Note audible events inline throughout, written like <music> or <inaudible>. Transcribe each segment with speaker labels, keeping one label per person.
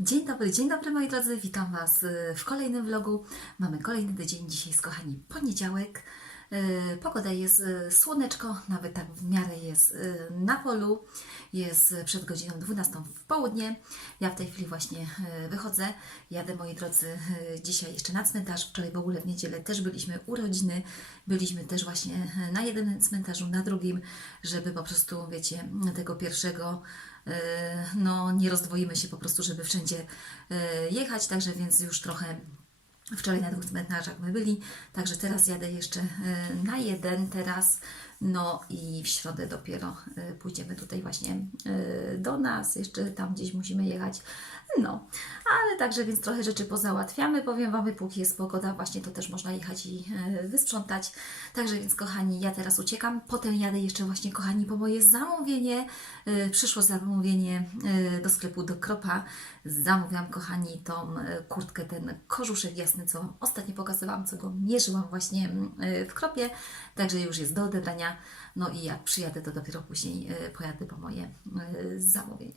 Speaker 1: Dzień dobry, dzień dobry moi drodzy, witam Was y, w kolejnym vlogu. Mamy kolejny tydzień, dzisiaj jest kochani poniedziałek. Y, Pogoda jest y, słoneczko, nawet tak w miarę jest na polu. Jest przed godziną 12 w południe. Ja w tej chwili właśnie wychodzę. Jadę moi drodzy dzisiaj jeszcze na cmentarz. Wczoraj w ogóle w niedzielę też byliśmy urodziny. Byliśmy też właśnie na jednym cmentarzu, na drugim, żeby po prostu, wiecie, tego pierwszego no nie rozdwoimy się po prostu, żeby wszędzie e, jechać, także więc już trochę wczoraj na dwóch cmentarzach my byli, także teraz jadę jeszcze e, na jeden teraz, no i w środę dopiero e, pójdziemy tutaj właśnie e, do nas, jeszcze tam gdzieś musimy jechać, no, ale także więc trochę rzeczy pozałatwiamy, powiem Wam, póki jest pogoda, właśnie to też można jechać i e, wysprzątać, także więc kochani, ja teraz uciekam, potem jadę jeszcze właśnie kochani po moje zamówienie, przyszło zamówienie do sklepu do Kropa, zamówiłam kochani tą kurtkę, ten kożuszek jasny, co ostatnio pokazywałam, co go mierzyłam właśnie w Kropie, także już jest do odebrania, no i jak przyjadę, to dopiero później e, pojadę po moje e, zamówienie.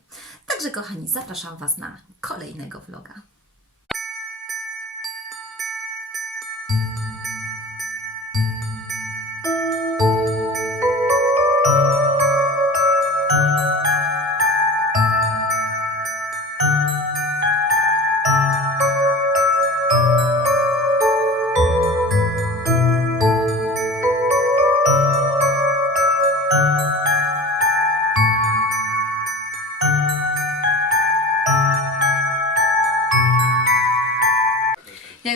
Speaker 1: Także kochani, zapraszam Was na kolejnego vloga.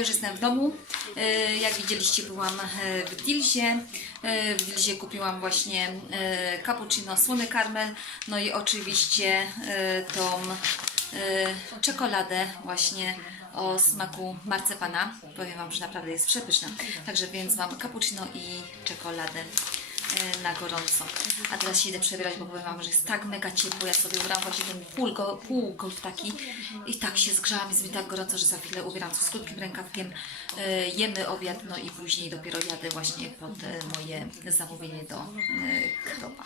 Speaker 1: Już jestem w domu. E, Jak widzieliście, byłam e, w Dilzie. E, W Dilzie kupiłam właśnie cappuccino, słony karmel, no i oczywiście tą czekoladę właśnie o smaku marcepana. Powiem Wam, że naprawdę jest przepyszna. Także więc mam cappuccino i czekoladę na gorąco. A teraz się idę przebierać, bo powiem Wam, że jest tak mega ciepło. Ja sobie ubrałam właśnie ten pół, pół golf taki i tak się zgrzałam, jest mi tak gorąco, że za chwilę ubieram z krótkim rękawkiem, e, jemy obiad, no i później dopiero jadę właśnie pod e, moje zamówienie do kropa.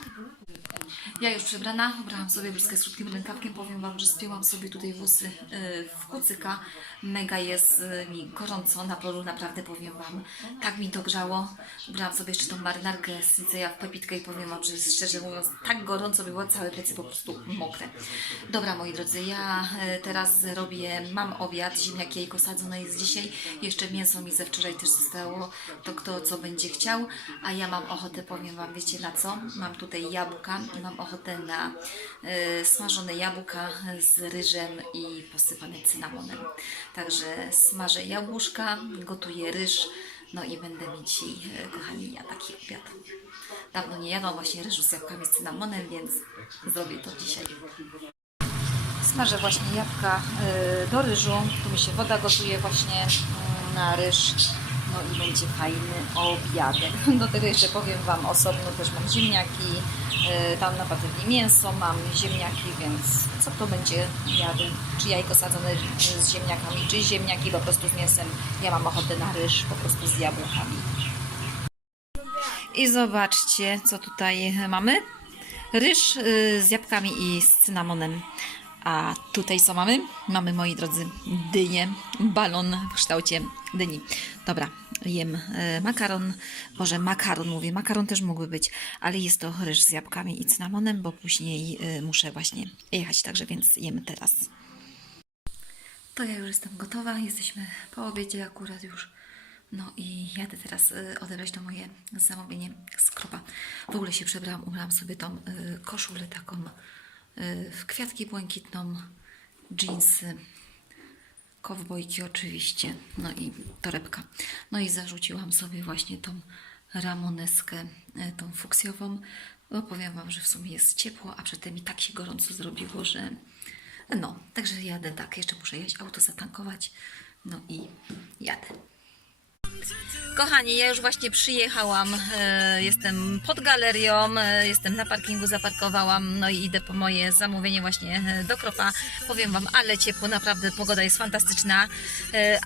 Speaker 1: Ja już przebrana, ubrałam sobie bluzkę z krótkim rękawkiem. Powiem Wam, że spięłam sobie tutaj włosy w kucyka. Mega jest mi gorąco na polu, naprawdę powiem Wam. Tak mi to grzało. Ubrałam sobie jeszcze tą marynarkę z Sinceja w pepitkę i powiem Wam, że szczerze mówiąc, tak gorąco było, całe plecy po prostu mokre. Dobra, moi drodzy, ja e, teraz robię, mam obiad, ziemniaki jajko sadzone jest dzisiaj. Jeszcze mięso mi ze wczoraj też zostało, to kto co będzie chciał. A ja mam ochotę, powiem Wam, wiecie na co? Mam tutaj jabłka i mam ochotę na e, smażone jabłka z ryżem i posypane cynamonem. Także smażę jabłuszka, gotuję ryż, no i będę mieć e, kochani, ja taki obiad. Dawno nie jadłam właśnie ryżu z jabłkami z cynamonem, więc zrobię to dzisiaj. Smażę właśnie jabłka y, do ryżu. Tu mi się woda gotuje właśnie y, na ryż. No i będzie fajny obiadek. <laughs> Do tego jeszcze powiem Wam osobno też mam ziemniaki, tam na patelni mięso, mam ziemniaki, więc co to będzie jadł? Czy jajko sadzone y, z ziemniakami, czy ziemniaki po prostu z mięsem. Ja mam ochotę na ryż po prostu z jabłkami. I zobaczcie, co tutaj mamy. Ryż y, z jabłkami i z cynamonem. A tutaj co mamy? Mamy, moi drodzy, dynię, balon w kształcie dyni. Dobra, jem y, makaron, może makaron mówię, makaron też mógłby być, ale jest to ryż z jabłkami i cynamonem, bo później y, muszę właśnie jechać, także więc jemy teraz. To ja już jestem gotowa, jesteśmy po obiedzie akurat już. No i jadę teraz y, odebrać to moje zamówienie z kropa. W ogóle się przebrałam, ubrałam sobie tą koszulę taką w kwiatki błękitną, dżinsy, kowbojki oczywiście, no i torebka. No i zarzuciłam sobie właśnie tą ramoneskę, y, tą fuksjową, bo powiem Wam, że w sumie jest ciepło, a przedtem mi tak się gorąco zrobiło, że no, także jadę tak, jeszcze muszę jechać auto zatankować, no i jadę. Kochani, ja już właśnie przyjechałam, e, jestem pod galerią, e, jestem na parkingu, zaparkowałam, no i idę po moje zamówienie właśnie e, do Kropa. Powiem Wam, ale ciepło, naprawdę pogoda jest fantastyczna,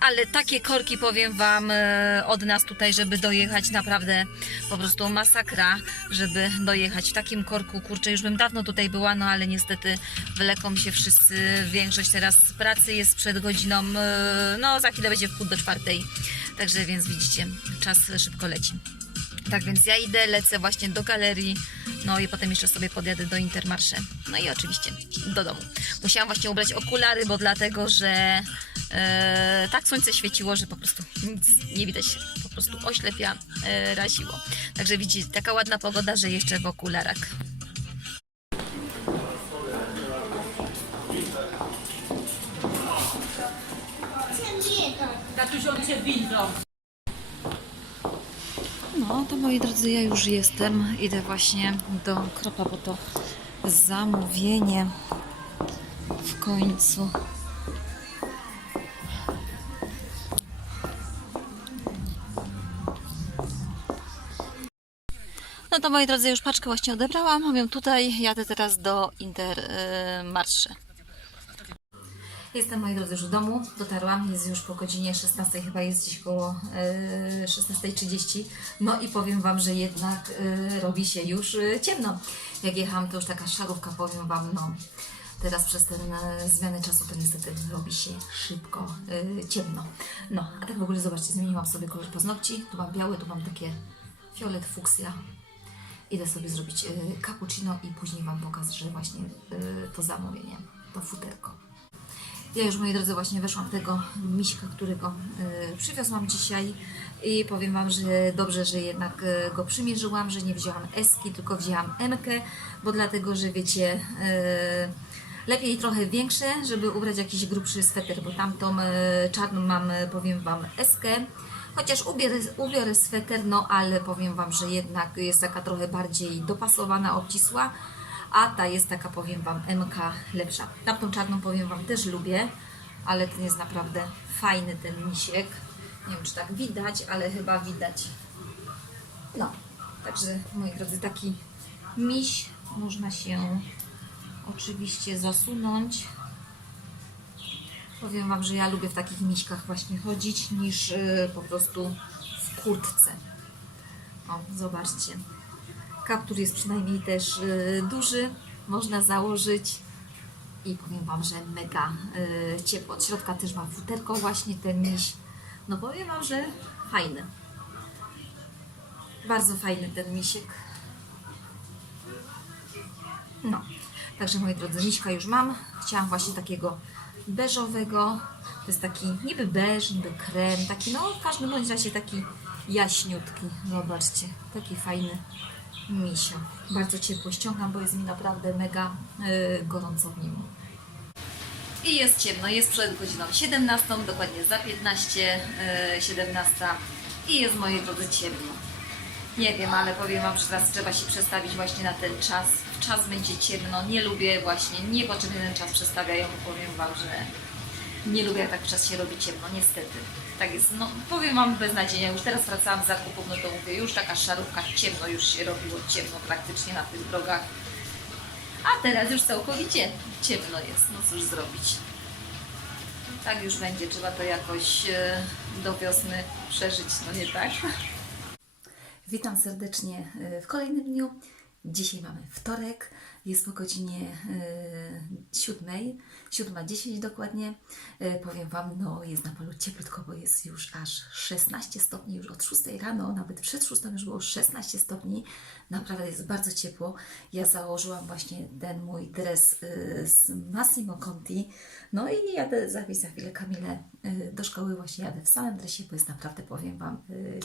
Speaker 1: ale takie korki powiem Wam od nas tutaj, żeby dojechać, naprawdę po prostu masakra, żeby dojechać w takim korku, kurczę, już bym dawno tutaj była, no ale niestety wleką się wszyscy, większość teraz pracy jest przed godziną, no za chwilę będzie w pół do czwartej. Także więc widzicie, czas szybko leci. Tak więc ja idę, lecę właśnie do galerii, no i potem jeszcze sobie podjadę do Intermarché. No i oczywiście do domu. Musiałam właśnie ubrać okulary, bo dlatego, że e, tak słońce świeciło, że po prostu nic nie widać. Po prostu oślepia, e, raziło. Także widzicie, taka ładna pogoda, że jeszcze w okularach.
Speaker 2: Widzą.
Speaker 1: No to moi drodzy, ja już jestem. Idę właśnie do Kropa, bo to zamówienie w końcu. No to moi drodzy, już paczkę właśnie odebrałam. Mam ją tutaj. Jadę teraz do Intermarsze. Jestem, moi drodzy, już w domu. Dotarłam. Jest już po godzinie 16, chyba jest gdzieś koło e, 16.30. No i powiem Wam, że jednak e, robi się już e, ciemno. Jak jechałam, to już taka szarówka, powiem Wam, no. Teraz przez ten e, zmianę czasu to niestety robi się szybko e, ciemno. No, a tak w ogóle zobaczcie, zmieniłam sobie kolor paznokci. Tu mam biały, tu mam takie fiolet fuksja. Idę sobie zrobić e, cappuccino i później Wam pokażę właśnie e, to zamówienie, to futerko. Ja już, moi drodzy, właśnie weszłam tego miśka, którego y, przywiozłam dzisiaj i powiem Wam, że dobrze, że jednak y, go przymierzyłam, że nie wzięłam eski, tylko wzięłam emkę, bo dlatego, że wiecie, y, lepiej trochę większe, żeby ubrać jakiś grubszy sweter, bo tamtą czarną mam, powiem Wam, eskę. Chociaż ubiorę, ubiorę sweter, no ale powiem Wam, że jednak jest taka trochę bardziej dopasowana, obcisła a ta jest taka, powiem Wam, MK lepsza. Tamtą czarną, powiem Wam, też lubię, ale ten jest naprawdę fajny, ten misiek. Nie wiem, czy tak widać, ale chyba widać. No, także moi drodzy, taki miś można się oczywiście zasunąć. Powiem Wam, że ja lubię w takich miśkach właśnie chodzić, niż y, po prostu w kurtce. O, zobaczcie. Kaptur jest przynajmniej też y, duży, można założyć i powiem Wam, że mega y, ciepło. Od środka też ma futerko właśnie ten miś. No powiem Wam, że fajny. Bardzo fajny ten misiek. No, także moi drodzy, miśka już mam. Chciałam właśnie takiego beżowego. To jest taki niby beż, niby krem, taki no w każdym bądź razie taki jaśniutki. Zobaczcie, taki fajny misio. Bardzo ciepło ściągam, bo jest mi naprawdę mega y, gorąco w nim. I jest ciemno, jest przed godziną 17, dokładnie za 15, y, 17 i jest moi drodzy ciemno. Nie wiem, ale powiem Wam, że teraz trzeba się przestawić właśnie na ten czas. W czas będzie ciemno, nie lubię właśnie, nie po czym ten czas przestawiają, powiem Wam, że nie lubię jak tak w czas się robi ciemno, niestety. Tak jest, no powiem Wam beznadziejnie, już teraz wracałam z zakupów, no to mówię, już taka szarówka, ciemno już się robiło, ciemno praktycznie na tych drogach. A teraz już całkowicie ciemno jest, no cóż zrobić. Tak już będzie, trzeba to jakoś e, do wiosny przeżyć, no nie tak? Witam serdecznie e, w kolejnym dniu. Dzisiaj mamy wtorek, jest po godzinie e, siódmej, siódma dziesięć dokładnie. E, powiem Wam, no jest na polu cieplutko, bo jest już aż 16 stopni, już od 6 rano, nawet przed 6 już było 16 stopni. Naprawdę jest bardzo ciepło. Ja założyłam właśnie ten mój dres e, z Massimo Conti. No i jadę zawieźć za chwilę Kamilę do szkoły. Właśnie jadę w samym dresie, bo jest naprawdę, powiem Wam,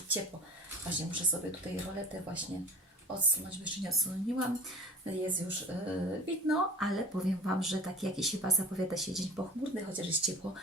Speaker 1: ciepło. Właśnie muszę sobie tutaj roletę właśnie odsunąć, bo jeszcze nie odsłoniłam. Jest już yy, widno, ale powiem Wam, że taki jakiś chyba zapowiada się dzień pochmurny, chociaż jest ciepło.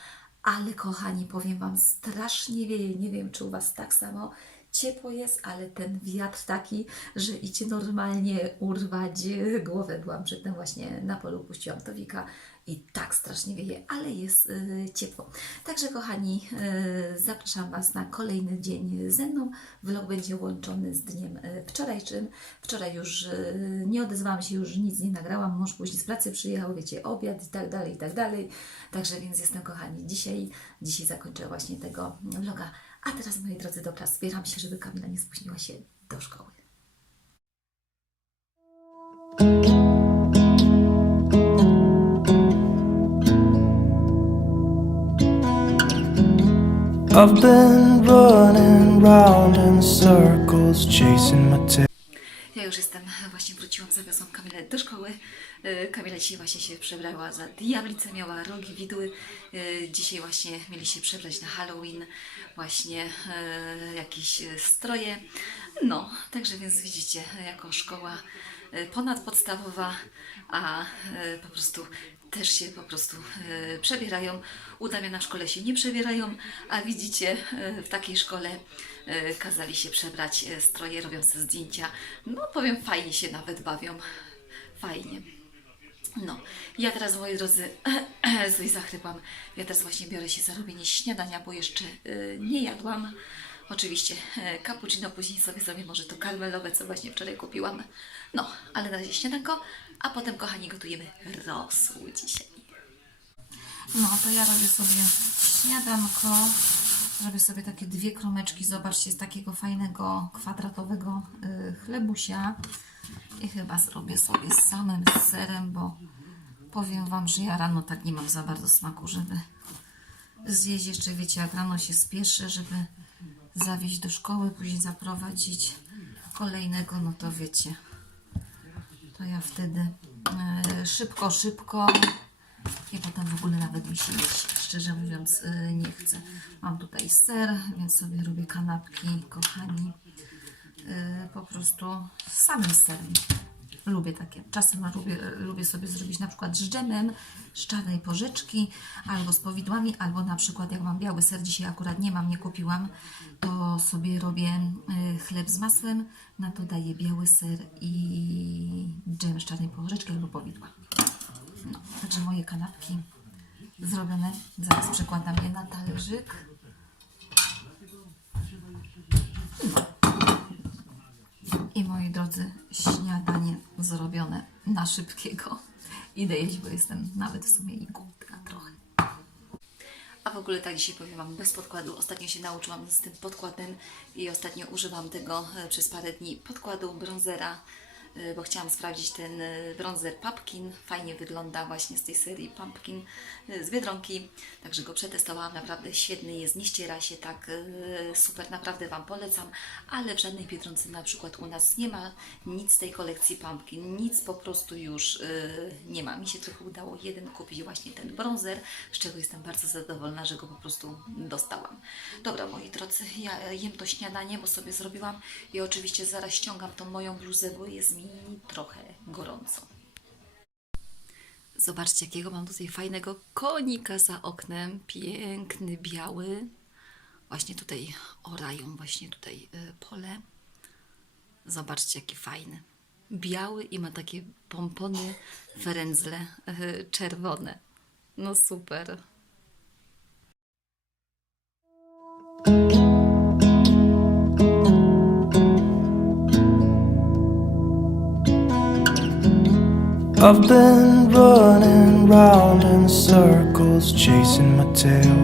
Speaker 1: Ale kochani, powiem Wam, strasznie wieje. Nie wiem, czy u Was tak samo.
Speaker 2: Ciepło jest, ale ten wiatr taki, że idzie normalnie urwać e, głowę. Byłam przedtem właśnie na polu, puściłam to wika i tak strasznie wieje, ale jest e, ciepło. Także kochani, e, zapraszam Was na kolejny dzień ze mną. Vlog będzie łączony z dniem e, wczorajszym. Wczoraj już e, nie odezwałam się, już nic nie nagrałam. Mąż później z pracy przyjechał, wiecie, obiad i tak dalej, i tak dalej. Także więc jestem kochani dzisiaj. Dzisiaj zakończę właśnie tego vloga. A teraz, moi drodzy, do klas. Zbieram się, żeby Kamila nie spóźniła się do szkoły.
Speaker 3: I've been running round in circles, chasing my tail.
Speaker 1: Już jestem, właśnie wróciłam, zawiozłam Kamilę do szkoły. E, Kamila dzisiaj właśnie się przebrała za diablicę, miała rogi, widły. E, Dzisiaj właśnie mieli się przebrać na Halloween, właśnie e, jakieś stroje. No, także więc widzicie, jako szkoła ponadpodstawowa, a po prostu też się po prostu przebierają. U Damiana w szkole się nie przebierają, a widzicie, w takiej szkole kazali się przebrać e, stroje, robią sobie zdjęcia. No powiem, fajnie się nawet bawią. Fajnie. No, ja teraz, moi drodzy, <clears throat> coś zachrypam. Ja teraz właśnie biorę się za robienie śniadania, bo jeszcze e, nie jadłam. Oczywiście e, cappuccino, później sobie zrobię może to karmelowe, co właśnie wczoraj kupiłam. No, ale na razie śniadanko, a potem, kochani, gotujemy rosół dzisiaj. No, to ja robię sobie śniadanko. Zrobię sobie takie dwie kromeczki, zobaczcie, z takiego fajnego, kwadratowego y, chlebusia. I chyba zrobię sobie z samym serem, bo powiem Wam, że ja rano tak nie mam za bardzo smaku, żeby zjeść jeszcze, wiecie, jak rano się spieszę, żeby zawieźć do szkoły, później zaprowadzić kolejnego, no to wiecie, to ja wtedy e, szybko, szybko i potem w ogóle nawet mi się jeść, szczerze mówiąc, e, nie chcę. Mam tutaj ser, więc sobie robię kanapki, kochani, e, po prostu z samym serem. Lubię takie. Czasem lubię, lubię sobie zrobić na przykład z dżemem, z czarnej porzeczki, albo z powidłami, albo na przykład jak mam biały ser, dzisiaj akurat nie mam, nie kupiłam, to sobie robię y, chleb z masłem, na to daję biały ser i dżem z czarnej porzeczki albo powidła. No, także moje kanapki zrobione. Zaraz przekładam je na talerzyk. I moi drodzy, śniadanie zrobione na szybkiego. Idę jeść, bo jestem nawet w sumie i głodna trochę. A w ogóle tak dzisiaj powiem Wam bez podkładu. Ostatnio się nauczyłam z tym podkładem i ostatnio używam tego e, przez parę dni podkładu bronzera, bo chciałam sprawdzić ten e, bronzer Pumpkin. Fajnie wygląda właśnie z tej serii Pumpkin e, z Biedronki. Także go przetestowałam, naprawdę świetny jest, nie ściera się tak super, naprawdę Wam polecam, ale w żadnej Biedronce na przykład u nas nie ma nic z tej kolekcji Pumpkin, nic po prostu już nie ma. Mi się trochę udało jeden kupić właśnie ten bronzer, z czego jestem bardzo zadowolona, że go po prostu dostałam. Dobra, moi drodzy, ja jem to śniadanie, bo sobie zrobiłam i oczywiście zaraz ściągam tą moją bluzę, bo jest mi trochę gorąco. Zobaczcie, jakiego mam tutaj fajnego konika za oknem. Piękny, biały. Właśnie tutaj orają, właśnie tutaj y, pole. Zobaczcie, jaki fajny. Biały i ma takie pompony, frędzle y, czerwone. No super.
Speaker 3: I've been running round in circles, chasing my tail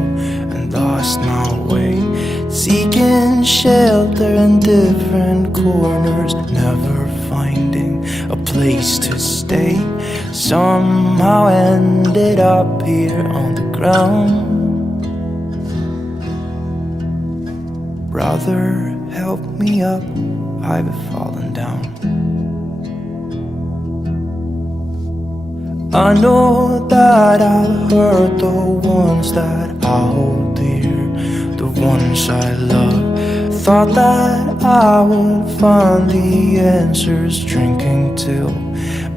Speaker 3: and lost my way. Seeking shelter in different corners, never finding a place to stay. Somehow ended up here on the ground. Brother, help me up, I've fallen down. I know that I've hurt the ones that I hold dear, the ones I love. Thought that I would find the answers drinking till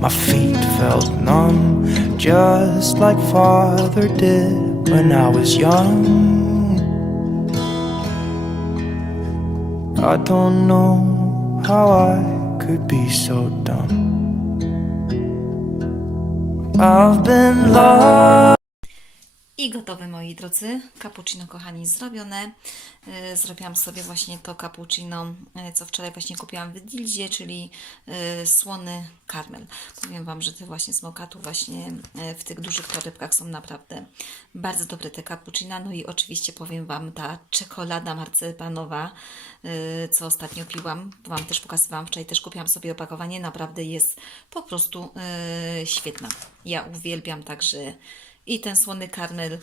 Speaker 3: my feet felt numb, just like Father did when I was young. I don't know how I could be so dumb. I've been lost.
Speaker 1: I gotowe moi drodzy, cappuccino kochani zrobione. Yy, Zrobiłam sobie właśnie to cappuccino, yy, co wczoraj właśnie kupiłam w Dilzie, czyli yy, słony karmel. Powiem Wam, że te właśnie z mokatu właśnie w tych dużych torebkach są naprawdę bardzo dobre te cappuccina. No i oczywiście powiem Wam ta czekolada marcepanowa, yy, co ostatnio piłam. Wam też pokazywałam, wczoraj też kupiłam sobie opakowanie. Naprawdę jest po prostu świetna. Ja uwielbiam także i ten słony karmel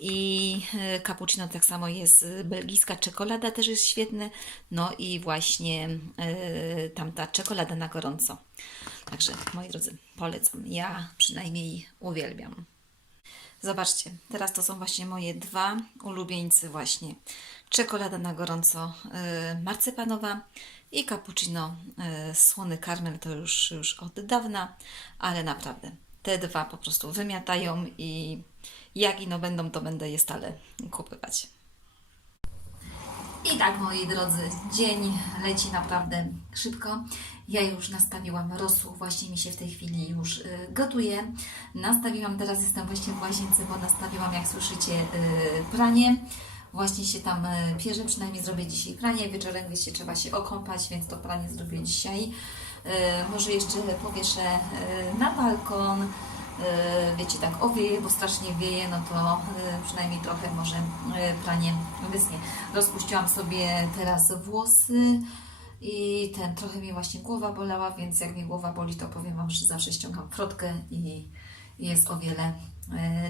Speaker 1: i e, cappuccino tak samo jest e, belgijska czekolada też jest świetny. No i właśnie e, tamta czekolada na gorąco. Także moi drodzy polecam. Ja przynajmniej uwielbiam. Zobaczcie, teraz to są właśnie moje dwa ulubieńcy właśnie. Czekolada na gorąco yy, marcepanowa i cappuccino yy, słony karmel to już, już od dawna, ale naprawdę te dwa po prostu wymiatają i jak ino będą, to będę je stale kupywać. I tak, moi drodzy, dzień leci naprawdę szybko. Ja już nastawiłam rosół, właśnie mi się w tej chwili już y, gotuje. Nastawiłam, teraz jestem właśnie w łazience, bo nastawiłam, jak słyszycie, y, pranie. Właśnie się tam y, pierze, przynajmniej zrobię dzisiaj pranie. Wieczorem, wiecie, trzeba się okąpać, więc to pranie zrobię dzisiaj. Y, może jeszcze powieszę y, na balkon. Y, wiecie, tak owieje, bo strasznie wieje, no to przynajmniej trochę może pranie wysnie. Rozpuściłam sobie teraz włosy i ten trochę mi właśnie głowa bolała, więc jak mi głowa boli, to powiem Wam, że zawsze ściągam frotkę i jest o wiele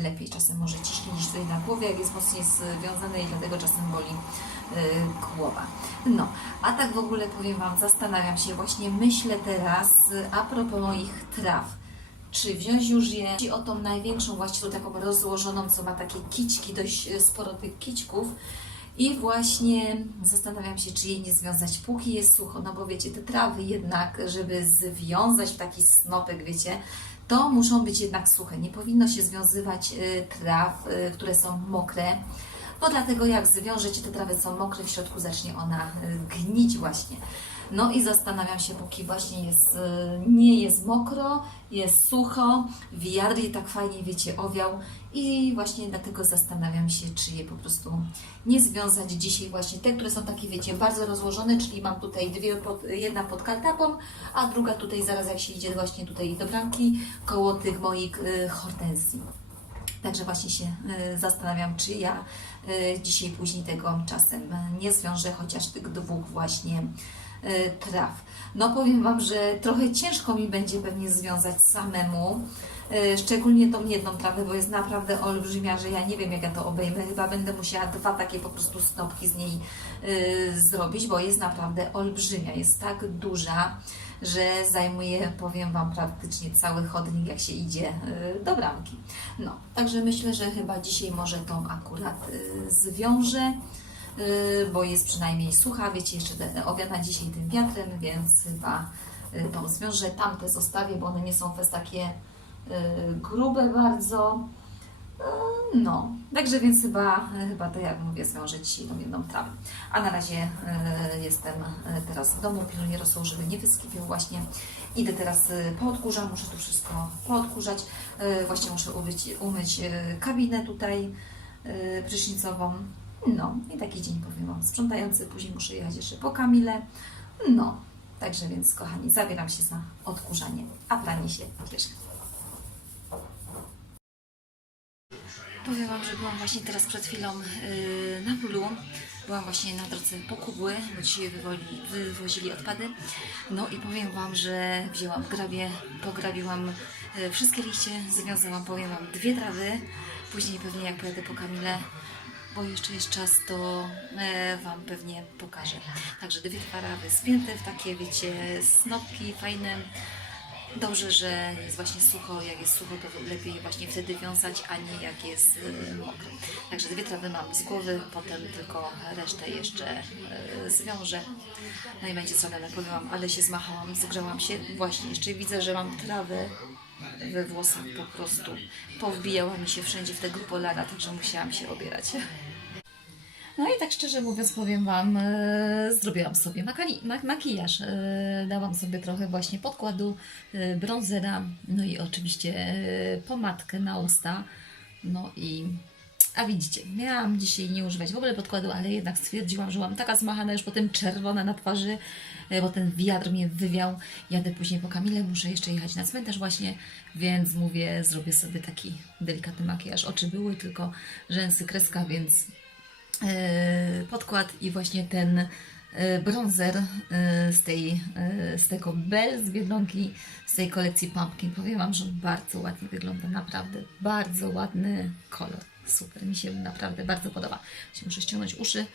Speaker 1: lepiej. Czasem może ciśnie niż tutaj na głowie, jak jest mocniej związane i dlatego czasem boli y, głowa. No, a tak w ogóle powiem Wam, zastanawiam się, właśnie myślę teraz a propos moich traw czy wziąć już je Chodzi o tą największą właśnie taką rozłożoną, co ma takie kićki, dość e, sporo tych kićków. I właśnie zastanawiam się, czy jej nie związać, póki jest sucho, no bo wiecie, te trawy jednak, żeby związać w taki snopek, wiecie, to muszą być jednak suche. Nie powinno się związywać y, traw, y, które są mokre, bo dlatego jak zwiążecie te trawy są mokre, w środku zacznie ona y, gnić właśnie. No i zastanawiam się, póki właśnie jest, y, nie jest mokro, jest sucho, wiatr je tak fajnie, wiecie, owiał i właśnie dlatego zastanawiam się, czy je po prostu nie związać dzisiaj właśnie te, które są takie, wiecie, bardzo rozłożone, czyli mam tutaj dwie, pod, jedna pod kartapą, a druga tutaj zaraz jak się idzie właśnie tutaj do bramki, koło tych moich y, hortensji. Także właśnie się y, zastanawiam, czy ja y, dzisiaj później tego czasem nie zwiążę, chociaż tych dwóch właśnie traw. No powiem Wam, że trochę ciężko mi będzie pewnie związać samemu, y, szczególnie tą jedną trawę, bo jest naprawdę olbrzymia, że ja nie wiem jak ja to obejmę. Chyba będę musiała dwa takie po prostu snopki z niej y, zrobić, bo jest naprawdę olbrzymia, jest tak duża że zajmuje, powiem Wam, praktycznie cały chodnik, jak się idzie do bramki. No, także myślę, że chyba dzisiaj może tą akurat zwiążę, bo jest przynajmniej sucha, wiecie, jeszcze owiana dzisiaj tym wiatrem, więc chyba y, tą zwiążę. Tamte zostawię, bo one nie są fest takie y, grube bardzo. Y, No, także więc chyba, chyba to jak mówię, zwiążę dzisiaj tą jedną trawę. A na razie jestem teraz w domu, pilnuję rosół, żeby nie wyskipił właśnie. Idę teraz poodkurzam, muszę tu wszystko poodkurzać. E, właśnie muszę umyć, umyć kabinę tutaj prysznicową. No i taki dzień powiem Wam sprzątający. Później muszę jechać jeszcze po Kamilę. No, także więc kochani, zabieram się za odkurzanie, a pranie się bierze. Powiem Wam, że byłam właśnie teraz przed chwilą yy, na polu. Byłam właśnie na drodze po kubły, bo dzisiaj wywoli, wywozili odpady. No i powiem Wam, że wzięłam grabie, pograbiłam yy, wszystkie liście, związałam, powiem Wam, dwie trawy. Później pewnie jak pojadę po Kamilę, bo jeszcze jest czas, to e, Wam pewnie pokażę. Także dwie trawy spięte w takie, wiecie, snopki fajne. Dobrze, że jest właśnie sucho. Jak jest sucho, to lepiej właśnie wtedy wiązać, a nie jak jest y, mokro. Także dwie trawy mam z głowy, potem tylko resztę jeszcze y, zwiążę. No i będzie zrobione. Powiem Wam, ale się zmachałam, zgrzałam się. Właśnie, jeszcze widzę, że mam trawę we włosach po prostu. Powbijała mi się wszędzie w tego polara, także musiałam się obierać. No i tak szczerze mówiąc, powiem Wam, e, zrobiłam sobie mak- makijaż. E, dałam sobie trochę właśnie podkładu, e, bronzera, no i oczywiście e, pomadkę na usta. No i. A widzicie, miałam dzisiaj nie używać w ogóle podkładu, ale jednak stwierdziłam, że byłam taka zmachana, już potem czerwona na twarzy, e, bo ten wiatr mnie wywiał. Jadę później po Kamilę, muszę jeszcze jechać na cmentarz właśnie, więc mówię, zrobię sobie taki delikatny makijaż. Oczy były, tylko rzęsy, kreska, więc e, podkład i właśnie ten e, bronzer z, tej, z tego Bell z Biedronki, z tej kolekcji Pumpkin. Powiem Wam, że bardzo ładnie wygląda, naprawdę bardzo ładny kolor. Super, mi się naprawdę bardzo podoba. Muszę ściągnąć uszy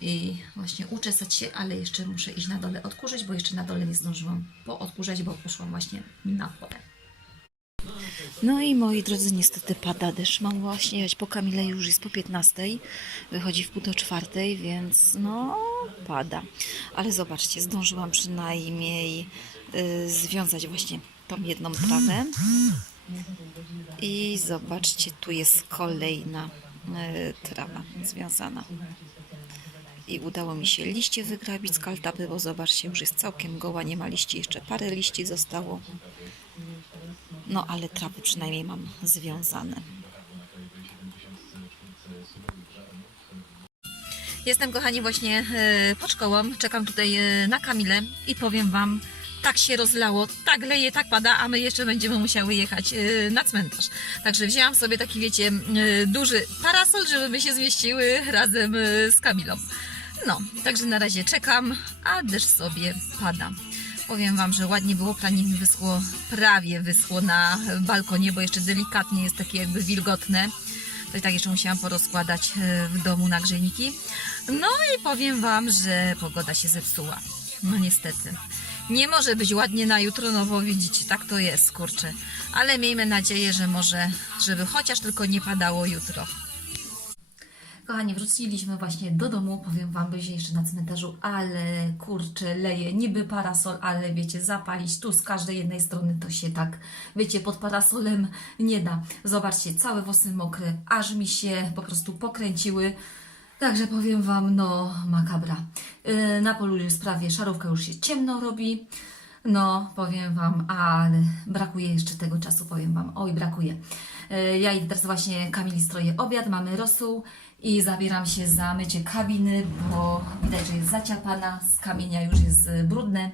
Speaker 1: i właśnie uczesać się, ale jeszcze muszę iść na dole odkurzyć, bo jeszcze na dole nie zdążyłam poodkurzać, bo poszłam właśnie na pole. No i moi drodzy, niestety pada deszcz. Mam właśnie jechać po Kamile, już jest po 15. Wychodzi w pół do czwartej, więc no pada. Ale zobaczcie, zdążyłam przynajmniej y, związać właśnie tą jedną trawę. I zobaczcie, tu jest kolejna y, trawa związana. I udało mi się liście wygrabić z kaltapy, bo zobaczcie, już jest całkiem goła, nie ma liści, jeszcze parę liści zostało. No ale trawy przynajmniej mam związane. Jestem, kochani, właśnie e, pod szkołą. Czekam tutaj e, na Kamilę i powiem Wam, tak się rozlało, tak leje, tak pada, a my jeszcze będziemy musiały jechać e, na cmentarz. Także wzięłam sobie taki, wiecie, e, duży parasol, żeby my się zmieściły razem e, z Kamilą. No, także na razie czekam, a deszcz sobie pada. Powiem Wam, że ładnie było, pranie mi wyschło, prawie wyschło na balkonie, bo jeszcze delikatnie jest takie jakby wilgotne. To i tak jeszcze musiałam porozkładać w domu nagrzejniki. No i powiem Wam, że pogoda się zepsuła. No niestety. Nie może być ładnie na jutro, no bo widzicie, tak to jest, kurczę. Ale miejmy nadzieję, że może, żeby chociaż tylko nie padało jutro. Kochani, wróciliśmy właśnie do domu. Powiem Wam, byliśmy jeszcze na cmentarzu, ale kurczę, leje niby parasol, ale wiecie, zapalić tu z każdej jednej strony to się tak, wiecie, pod parasolem nie da. Zobaczcie, całe włosy mokre, aż mi się po prostu pokręciły. Także powiem Wam, no makabra. Yy, na polu jest prawie szarówka, już się ciemno robi. No, powiem Wam, ale brakuje jeszcze tego czasu, powiem Wam, oj, brakuje. Yy, Ja idę teraz właśnie Kamili stroję obiad, mamy rosół i zabieram się za mycie kabiny, bo widać, że jest zaciapana, z kamienia już jest y, brudne,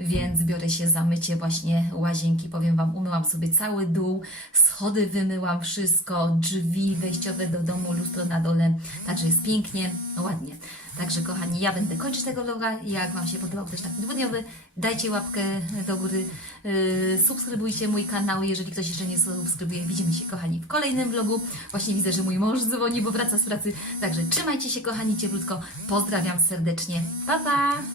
Speaker 1: więc biorę się za mycie właśnie łazienki. Powiem Wam, umyłam sobie cały dół, schody wymyłam, wszystko, drzwi wejściowe do domu, lustro na dole, także jest pięknie, ładnie. Także kochani, ja będę kończyć tego vloga. Jak Wam się podobał też taki dwudniowy, dajcie łapkę do góry, yy, subskrybujcie mój kanał, jeżeli ktoś jeszcze nie subskrybuje. Widzimy się kochani w kolejnym vlogu. Właśnie widzę, że mój mąż dzwoni, bo wraca z pracy. Także trzymajcie się kochani cieplutko. Pozdrawiam serdecznie. Pa pa!